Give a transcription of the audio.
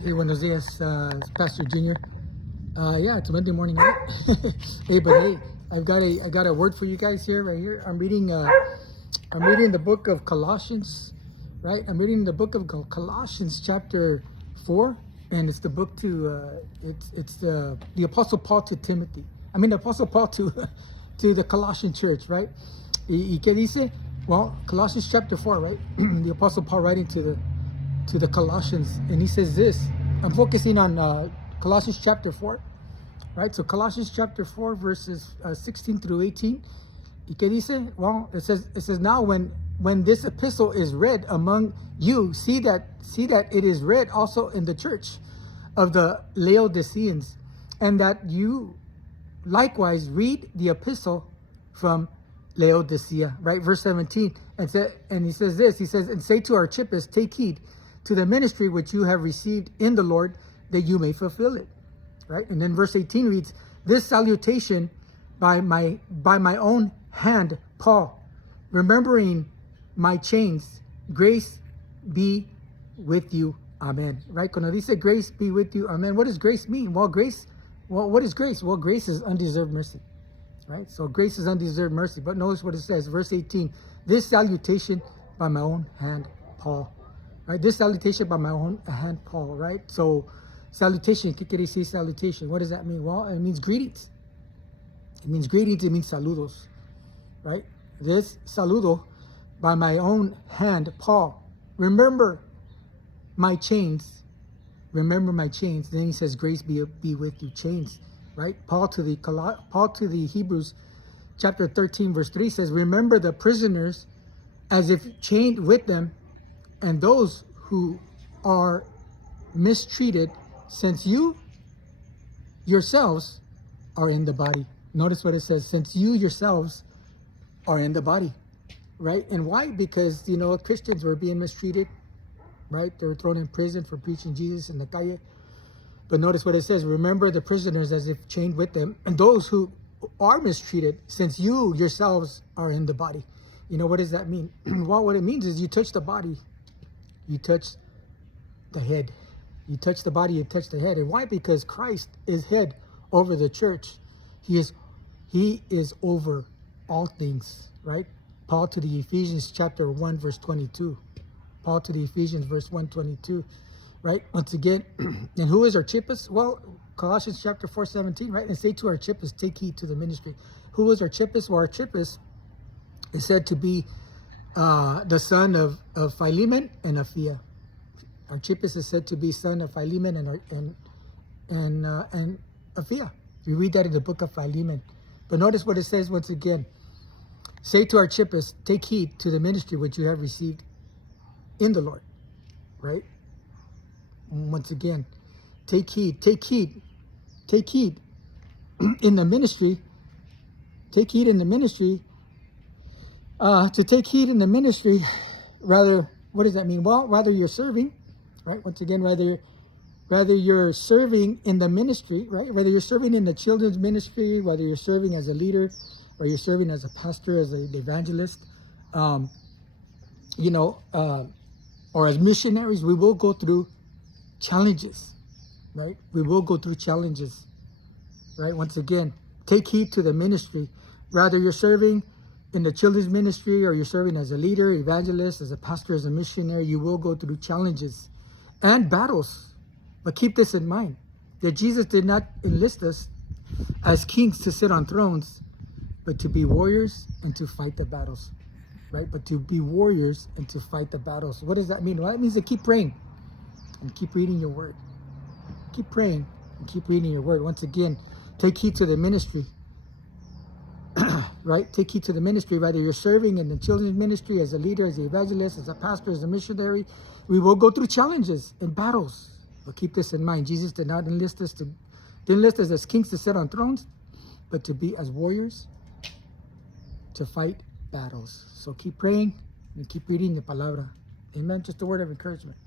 Hey, buenos dias, Pastor Junior. Yeah, it's Monday morning, right? Hey, but hey, I got a word for you guys here, right here. I'm reading the book of Colossians, right? I'm reading the book of Colossians, chapter 4, and it's the book to it's the Apostle Paul to Timothy. I mean, the Apostle Paul to to the Colossian church, right? ¿Y qué dice? Well, Colossians chapter 4, right? The Apostle Paul writing to the Colossians, and he says this. I'm focusing on Colossians chapter 4, right? So Colossians chapter 4, verses 16 through 18. ¿Y qué dice? Well, it says now when this epistle is read among you, see that it is read also in the church of the Laodiceans, and that you likewise read the epistle from Laodicea, right? Verse 17, and he says this. He says, and say to Archippus, take heed to the ministry which you have received in the Lord, that you may fulfill it, right? And then verse 18 reads, this salutation by my own hand, Paul, remembering my chains, grace be with you, amen. Right? Cuando dice grace be with you, amen. What does grace mean? Well, what is grace? Well, grace is undeserved mercy, right? So grace is undeserved mercy. But notice what it says, verse 18, this salutation by my own hand, Paul. Right, this salutation by my own hand, Paul, right? So, salutation, ¿qué quiere decir salutation? What does that mean? Well, it means greetings. It means greetings, it means saludos, right? This saludo by my own hand, Paul. Remember my chains. Remember my chains. Then he says, grace be with you, chains, right? Paul to the Hebrews, chapter 13, verse 3 says, remember the prisoners as if chained with them, and those who are mistreated, since you yourselves are in the body. Notice what it says, since you yourselves are in the body, right? And why? Because, Christians were being mistreated, right? They were thrown in prison for preaching Jesus in the calle. But notice what it says, remember the prisoners as if chained with them, and those who are mistreated, since you yourselves are in the body. What does that mean? Well, what it means is you touch the body, you touch the head. You touch the body, you touch the head. And why? Because Christ is head over the church. He is over all things, right? Paul to the Ephesians chapter 1, verse 22. Paul to the Ephesians verse 122, right? Once again, and who is Archippus? Well, Colossians chapter 4, 17, right? And say to Archippus, take heed to the ministry. Who is Archippus? Well, Archippus is said to be the son of Philemon and Apphia. Archippus is said to be son of Philemon and Apphia. We read that in the book of Philemon. But notice what it says once again. Say to Archippus, take heed to the ministry which you have received in the Lord. Right? Once again, take heed in the ministry. Take heed in the ministry. To take heed in the ministry, rather, what does that mean? Well, rather you're serving, right? Once again, rather you're serving in the ministry, right? Whether you're serving in the children's ministry, whether you're serving as a leader, or you're serving as a pastor, as an evangelist, or as missionaries, we will go through challenges, right? We will go through challenges, right? Once again, take heed to the ministry. Rather you're serving in the children's ministry, or you're serving as a leader, evangelist, as a pastor, as a missionary, you will go through challenges and battles. But keep this in mind, that Jesus did not enlist us as kings to sit on thrones, but to be warriors and to fight the battles, right? But to be warriors and to fight the battles. What does that mean? Well, that means to keep praying and keep reading your word. Keep praying and keep reading your word. Once again, take heed to the ministry. Right? Take heed to the ministry. Whether you're serving in the children's ministry, as a leader, as an evangelist, as a pastor, as a missionary, we will go through challenges and battles. But keep this in mind. Jesus did not enlist us as kings to sit on thrones, but to be as warriors to fight battles. So keep praying and keep reading the palabra. Amen. Just a word of encouragement.